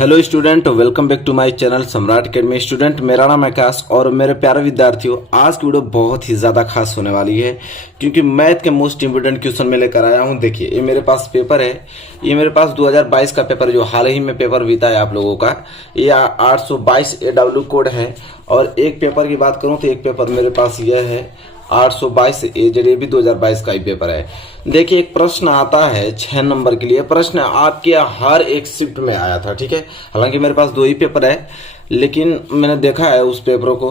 Hello student, welcome back to my channel Samrat academy. Student, मेरा नाम आकाश और मेरे प्यारे विद्यार्थियों, आज की वीडियो बहुत ही ज़्यादा खास होने वाली है क्योंकि मैथ के मोस्ट इंपोर्टेंट क्वेश्चन में लेकर आया हूं। देखिए, ये मेरे पास पेपर है। ये मेरे पास 2022 का पेपर जो हाल ही में पेपर बीता है आप लोगों का, ये 822 AW कोड है। और एक पेपर की बात करूँ तो एक पेपर मेरे पास यह है 822 AZ, भी 2022 का ही पेपर है। देखिए, एक प्रश्न आता है 6 नंबर के लिए। प्रश्न आपके हर एक शिफ्ट में आया था, ठीक है। हालांकि मेरे पास 2 ही पेपर है, लेकिन मैंने देखा है उस पेपरों को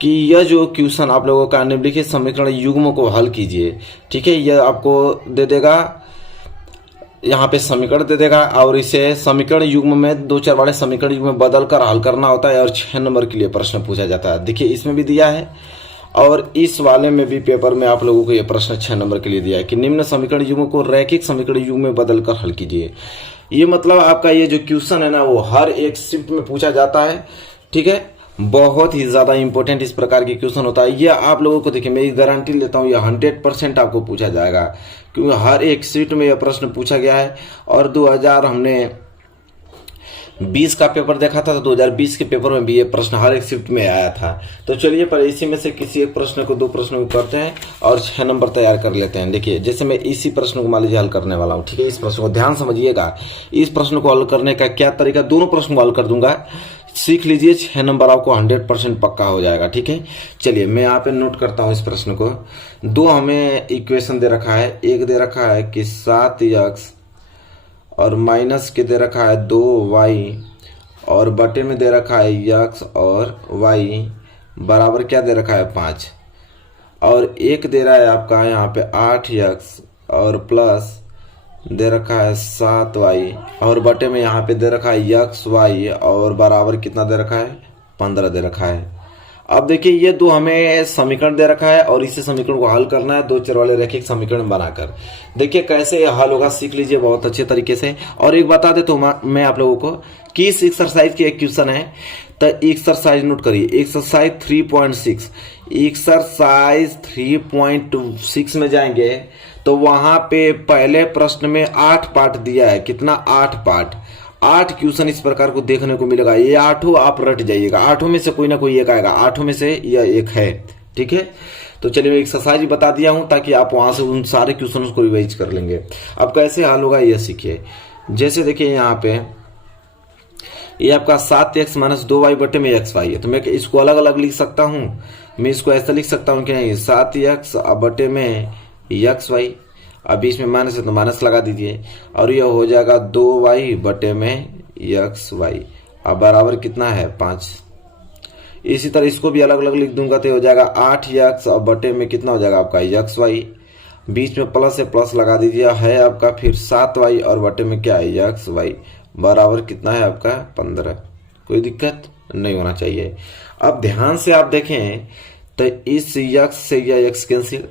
कि यह जो क्वेश्चन आप लोगों का निम्नलिखित समीकरण युग्मों को हल कीजिए, ठीक है। यह आपको दे देगा, यहाँ पे समीकरण दे देगा और इसे समीकरण युग्म में 2 4 वाले समीकरण युग्म में बदल कर हल करना होता है और 6 नंबर के लिए प्रश्न पूछा जाता है। देखिए, इसमें भी दिया है और इस वाले में भी पेपर में आप लोगों को यह प्रश्न 6 नंबर के लिए दिया है कि निम्न समीकरण युग्मों को रैखिक समीकरण युग्म में बदलकर हल कीजिए। ये मतलब आपका ये जो क्वेश्चन है ना, वो हर एक शिफ्ट में पूछा जाता है, ठीक है। बहुत ही ज्यादा इंपॉर्टेंट इस प्रकार के क्वेश्चन होता है। ये आप लोगों को, देखिए, मैं ये गारंटी लेता हूँ, ये 100% आपको पूछा जाएगा क्योंकि हर एक शिफ्ट में यह प्रश्न पूछा गया है। और 2020 का पेपर देखा था तो 2020 के पेपर में भी ये प्रश्न हर एक शिफ्ट में आया था। तो चलिए, पर इसी में से किसी एक प्रश्न को, 2 प्रश्नों को करते हैं और 6 नंबर तैयार कर लेते हैं। देखिए, जैसे मैं इसी प्रश्न को मान लीजिए हल करने वाला हूँ, ठीक है। इस प्रश्न को ध्यान समझिएगा। इस प्रश्न को हल करने का क्या तरीका, दोनों प्रश्न को हल कर दूंगा, सीख लीजिए। 6 नंबर आपको 100% पक्का हो जाएगा, ठीक है। चलिए, मैं यहाँ पे नोट करता हूँ इस प्रश्न को। 2 हमें इक्वेशन दे रखा है। एक दे रखा है कि 7x और माइनस के दे रखा है 2y और बटे में दे रखा है x और y बराबर क्या दे रखा है 5। और एक दे रहा है आपका यहाँ पे 8x और प्लस दे रखा है 7y और बटे में यहाँ पे दे रखा है x y और बराबर कितना दे रखा है 15 दे रखा है। अब देखिए, ये 2 हमें समीकरण दे रखा है और इसी समीकरण को हल करना है 2 चर वाले रैखिक समीकरण बनाकर। देखिए कैसे हल होगा, सीख लीजिए बहुत अच्छे तरीके से। और एक बता दे तो मैं आप लोगों को कि इस एक्सरसाइज की एक क्वेश्चन है, तो एक्सरसाइज नोट करिए। एक्सरसाइज 3.6, एक्सरसाइज 3.6 में जाएंगे तो वहां पे पहले प्रश्न में 8 पार्ट दिया है। कितना? 8 पार्ट, 8 क्वेश्चन इस प्रकार को देखने को मिलेगा। ये 8 आप रट जाइएगा, 8 में से कोई ना कोई एक आएगा, 8 में से यह एक है, ठीक है। तो चलिए, मैं एक्सरसाइज बता दिया हूं ताकि आप वहां से उन सारे क्वेश्चन को रिवाइज कर लेंगे। अब कैसे हल होगा यह सीखिए। जैसे देखिए, यहाँ पे ये आपका 7x माइनस 2y बटे में xy है, तो मैं इसको अलग अलग लिख सकता हूं। मैं इसको ऐसा लिख सकता हूं कि नहीं, 7x बटे में xy, अब बीच में माइनस है तो माइनस लगा दीजिए और यह हो जाएगा 2y बटे में xy, अब बराबर कितना है 5। इसी तरह इसको भी अलग अलग लिख दूंगा तो हो जाएगा 8x और बटे में कितना हो जाएगा आपका xy, बीच में प्लस से प्लस लगा दीजिए, है आपका फिर 7y और बटे में क्या है xy, बराबर कितना है आपका 15। कोई दिक्कत नहीं होना चाहिए। अब ध्यान से आप देखें तो इस x से यह x कैंसिल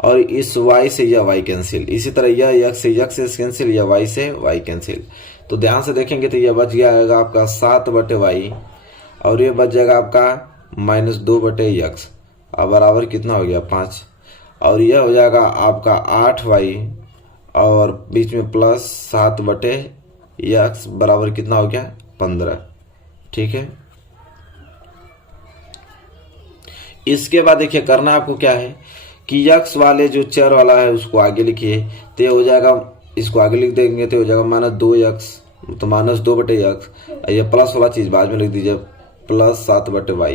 और इस y से यह y कैंसिल, इसी तरह यह x से x कैंसिल, यह y से y कैंसिल। तो ध्यान से देखेंगे तो यह बच जाएगा आपका 7 बटे y और यह बच जाएगा आपका माइनस 2 बटे x, अब बराबर कितना हो गया 5। और यह हो जाएगा आपका 8y और बीच में प्लस 7 बटे x बराबर कितना हो गया 15, ठीक है। इसके बाद देखिए, करना आपको क्या है कि x वाले जो चर वाला है उसको आगे लिखिए, तो हो जाएगा, इसको आगे लिख देंगे तो हो जाएगा माइनस 2x, तो माइनस 2 बटे x, ये प्लस वाला चीज बाद में लिख दीजिए, प्लस 7 बटे y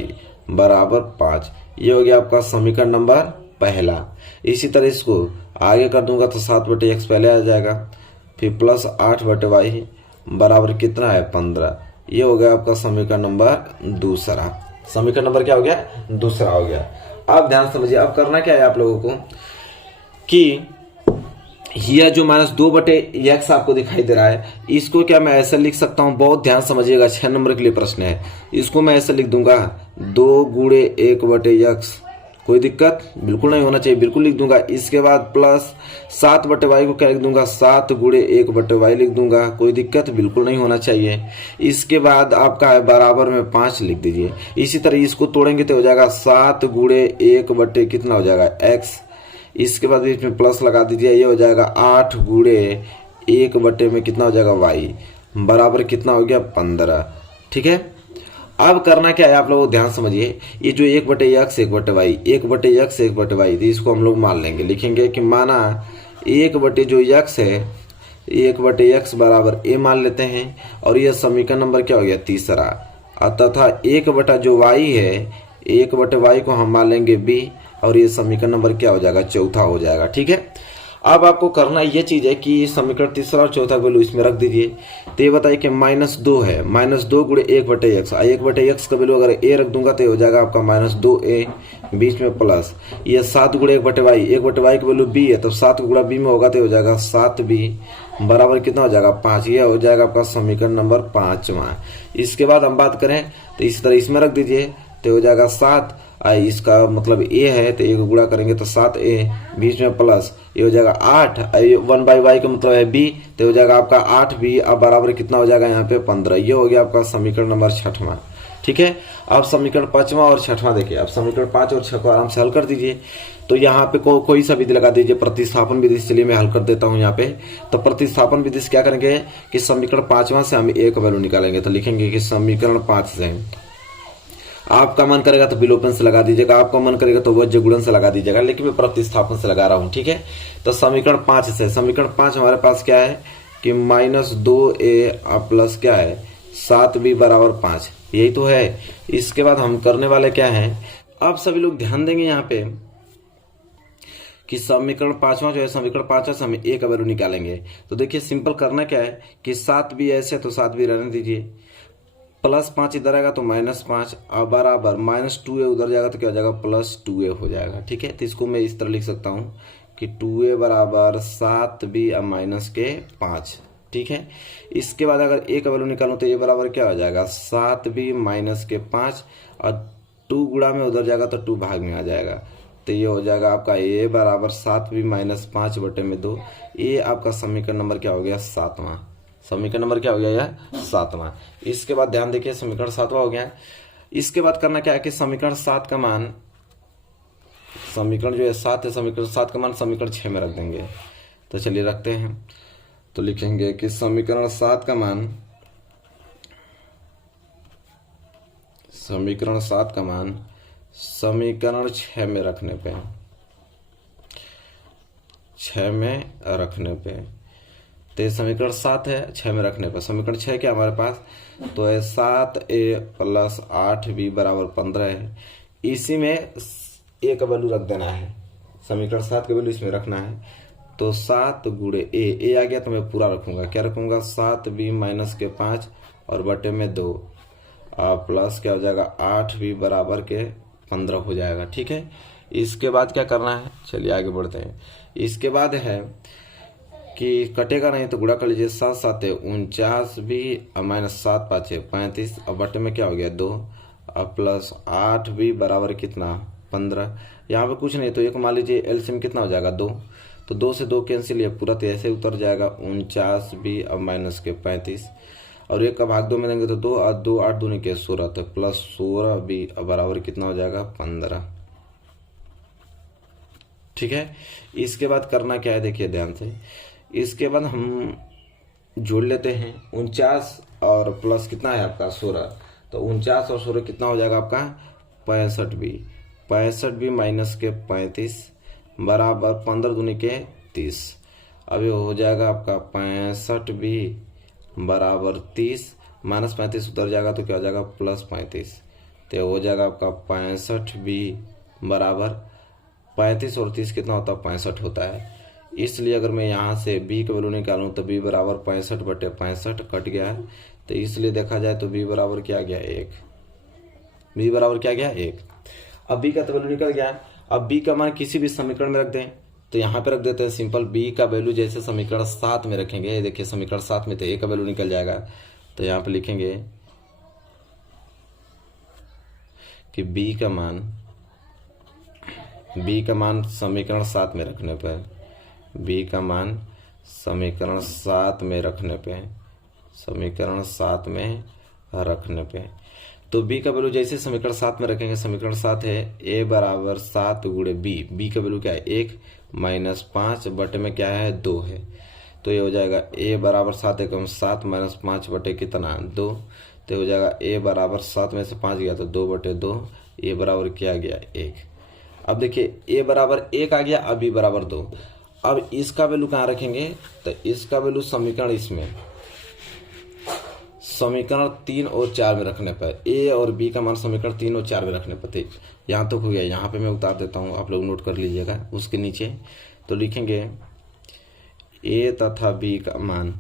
बराबर 5। ये हो गया आपका समीकरण नंबर पहला। इसी तरह इसको आगे कर दूंगा तो 7 बटे x पहले आ जाएगा, फिर प्लस 8 बटे y बराबर कितना है 15। ये हो गया आपका समीकरण नंबर दूसरा। समीकरण नंबर क्या हो गया? दूसरा हो गया। अब ध्यान समझिए, अब करना क्या है आप लोगों को कि यह जो माइनस 2 बटे x आपको दिखाई दे रहा है, इसको क्या मैं ऐसे लिख सकता हूं? बहुत ध्यान समझिएगा, 6 नंबर के लिए प्रश्न है। इसको मैं ऐसे लिख दूंगा 2 गुणे 1 बटे x, कोई दिक्कत बिल्कुल नहीं होना चाहिए, बिल्कुल लिख दूंगा। इसके बाद प्लस 7 बटे y को क्या लिख दूंगा? 7 गुणे 1 बटे y लिख दूंगा, कोई दिक्कत बिल्कुल नहीं होना चाहिए। इसके बाद आपका है बराबर में 5 लिख दीजिए। इसी तरह इसको तोड़ेंगे तो हो जाएगा 7 गुणे 1 बटे कितना हो जाएगा x, इसके बाद बीच में प्लस लगा दीजिए, ये हो जाएगा 8 गुणे 1 बटे में कितना हो जाएगा y, बराबर कितना हो गया 15। ठीक है, अब करना क्या है आप लोग ध्यान समझिए, ये जो 1/x 1/y 1/x 1/y, तो इसको हम लोग मान लेंगे, लिखेंगे कि माना 1/x है 1/x बराबर a मान लेते हैं, और यह समीकरण नंबर क्या हो गया तीसरा, तथा 1/y है 1/y को हम मान लेंगे b, और ये समीकरण नंबर क्या हो जाएगा चौथा हो जाएगा। ठीक है, अब आपको करना ये चीज है कि समीकरण तीसरा और चौथा वैल्यू इसमें रख दीजिए। तो ये बताइए कि -2 है, -2 गुणे 1/x, 1/x का वैल्यू अगर a रख दूंगा तो ये हो जाएगा आपका -2a, बीच में प्लस ये 7 गुणे 1/y, 1/y की वैल्यू b है तो 7 गुणा b में होगा तो हो जाएगा 7b, बराबर कितना हो जाएगा 5। ये हो जाएगा आपका समीकरण नंबर 5वां। इसके बाद हम बात करें तो इस तरह इसमें रख दीजिए, तो हो जाएगा 7, इसका मतलब a है तो 1 गुणा करेंगे तो 7a, बीच में प्लस ये हो जाएगा 8, 1/y का मतलब है b, तो हो जाएगा आपका 8b, अब बराबर कितना हो जाएगा यहाँ पे 15। ये हो गया आपका समीकरण नंबर 6वां। ठीक है, अब समीकरण 5वां और 6वां देखिए, अब समीकरण 5 और 6 को आराम से हल कर दीजिए। तो यहाँ पे कोई सा विधि लगा दीजिए, प्रतिस्थापन विधि से। चलिए मैं हल कर देता हूँ यहाँ पे। तो प्रतिस्थापन विधि से क्या करेंगे कि समीकरण 5वां से हम a का वैल्यू निकालेंगे, तो लिखेंगे कि समीकरण 5 से आपका मन करेगा तो विलोपन से लगा दीजिएगा, आपका मन करेगा तो वज्र गुणन से लगा दीजिएगा, लेकिन मैं प्रतिस्थापन से लगा रहा हूं। ठीक है, तो समीकरण 5 से, समीकरण 5 हमारे पास क्या है कि -2a प्लस क्या है 7b बराबर 5, यही तो है। इसके बाद हम करने वाले क्या है, अब सभी लोग ध्यान देंगे यहाँ पे कि समीकरण 5वां जो है, समीकरण 5वां से हम a का वैल्यू निकालेंगे। तो देखिए सिंपल करना क्या है कि 7b ऐसे तो 7b रहने दीजिए, +5 इधर आएगा तो -5, अब बराबर -2a उधर जाएगा तो क्या हो जाएगा +2a हो जाएगा। ठीक है, तो इसको मैं इस तरह लिख सकता हूँ कि 2a बराबर 7b अब -5। ठीक है, इसके बाद अगर a का वैल्यू निकालूं तो a बराबर क्या हो जाएगा 7b -5, और 2 गुणा में उधर जाएगा तो 2 भाग में आ जाएगा, तो ये हो जाएगा आपका a बराबर 7b -5/2। ये आपका समीकरण नंबर क्या हो गया 7वां। समीकरण नंबर क्या हो गया यह 7वां। इसके बाद ध्यान देखिए समीकरण 7वां हो गया। इसके बाद करना क्या है कि समीकरण 7 का मान, समीकरण जो है 7 है, समीकरण 7 का मान समीकरण 6 में रख देंगे। तो चलिए रखते हैं, तो लिखेंगे कि समीकरण 7 का मान, समीकरण 7 का मान समीकरण 6 में रखने पे, 6 में रखने पे, तो समीकरण 7 है 6 में रखने पर, समीकरण 6 क्या हमारे पास तो है 7a + 8b बराबर 15 है। इसी में a का वैल्यू रख देना है, समीकरण 7 का वैल्यू इसमें रखना है। तो 7 गुणे a आ गया तो मैं पूरा रखूंगा, क्या रखूंगा 7b - 5 और बटे में 2, प्लस क्या हो जाएगा 8b बराबर के 15 हो जाएगा। ठीक है, इसके बाद क्या करना है, चलिए आगे बढ़ते हैं। इसके बाद है कि कटेगा नहीं तो गुणा कर लीजिए, 7 7 49b -7 5 35, अब बटे में क्या हो गया 2, अब प्लस 8b बराबर कितना 15। यहाँ पे कुछ नहीं तो एक मान लीजिए एलसीएम कितना हो जाएगा 2, तो 2 से 2 कैंसिल, ये पूरा तो ऐसे उतर जाएगा 49b अब -35, और 1 का भाग 2 में देंगे तो 2 और 2 8 दूनी के 16, तो प्लस 16b बराबर कितना हो जाएगा 15। ठीक है, इसके बाद करना क्या है देखिए ध्यान से। इसके बाद हम जोड़ लेते हैं 49 और प्लस कितना है आपका 16, तो 49 और 16 कितना हो जाएगा आपका 65b, 65b - 35 बराबर 15 दूनी के 30। अब ये हो जाएगा आपका 65b बराबर 30, -35 उतर जाएगा तो क्या हो जाएगा +35, तो हो जाएगा आपका 65b बराबर 35 और 30 कितना होता है 65 होता है। इसलिए अगर मैं यहाँ से b का वैल्यू निकालूं तो b बराबर 65/65 कट गया है, तो इसलिए देखा जाए तो b बराबर क्या गया 1, b बराबर क्या गया 1। अब b का तो वैल्यू निकल गया। अब b का मान किसी भी समीकरण में रख दें, तो यहाँ पे रख देते हैं सिंपल, b का वैल्यू जैसे समीकरण 7 में रखेंगे, देखिए समीकरण 7 में तो a का वैल्यू निकल जाएगा, तो यहाँ पे लिखेंगे कि b का मान समीकरण 7 में रखने पर, b का मान समीकरण 7 में रखने पे, समीकरण 7 में रखने पे, तो b का वैल्यू जैसे समीकरण 7 में रखेंगे, समीकरण 7 है a बराबर 7 गुणे b, b का वैल्यू क्या है 1 -5 बटे में क्या है 2 है, तो ये हो जाएगा ए बराबर 7 एकम 7 माइनस 5 बटे कितना 2, तो हो जाएगा ए बराबर 7 में से 5 गया तो 2 बटे 2, ए बराबर क्या आ गया 1। अब देखिए ए बराबर 1 आ गया, अब बी बराबर 2। अब इसका वैल्यू कहाँ रखेंगे, तो इसका वैल्यू समीकरण इसमें समीकरण 3 और 4 में रखने पर, ए और बी का मान समीकरण 3 और 4 में रखने पर थे। यहाँ तक हो गया, यहाँ पे मैं उतार देता हूँ, आप लोग नोट कर लीजिएगा। उसके नीचे तो लिखेंगे ए तथा बी का मान,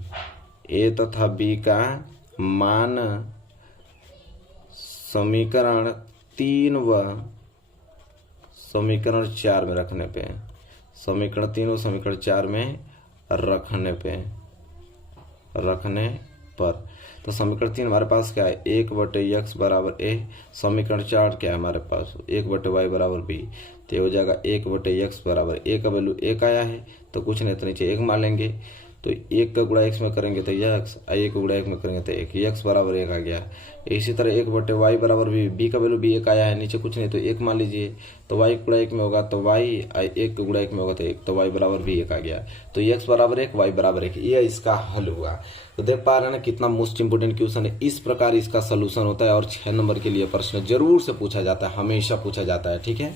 ए तथा बी का मान समीकरण 3 व समीकरण 4 में रखने पे, समीकरण 3 और समीकरण 4 में रखने पर तो समीकरण 3 हमारे पास क्या है 1 बटे एक्स बराबर ए, समीकरण 4 क्या है हमारे पास 1 बटे वाई बराबर बी, तो ये हो जाएगा 1 बटे एक्स बराबर ए का वैल्यू 1 आया है तो कुछ नहीं तो नीचे 1 मान लेंगे, तो 1 का गुणा x में करेंगे तो एक्स, 1 का गुणा 1 में करेंगे तो 1, एक्स बराबर 1 आ गया। इसी तरह 1 बटे वाई बराबर बी का वैल्यू भी 1 आया है, नीचे कुछ नहीं तो 1 मान लीजिए, तो वाई गुणा 1 में होगा तो वाई, 1 का गुणा 1 में होगा तो 1, तो वाई बराबर भी 1 आ गया। तो एक्स बराबर 1 वाई बराबर 1, ये इसका हल हुआ। तो देख पा रहे हैं ना कितना मोस्ट इंपोर्टेंट क्वेश्चन है। इस प्रकार इसका सोल्यूशन होता है और 6 नंबर के लिए प्रश्न जरूर से पूछा जाता है, हमेशा पूछा जाता है। ठीक है।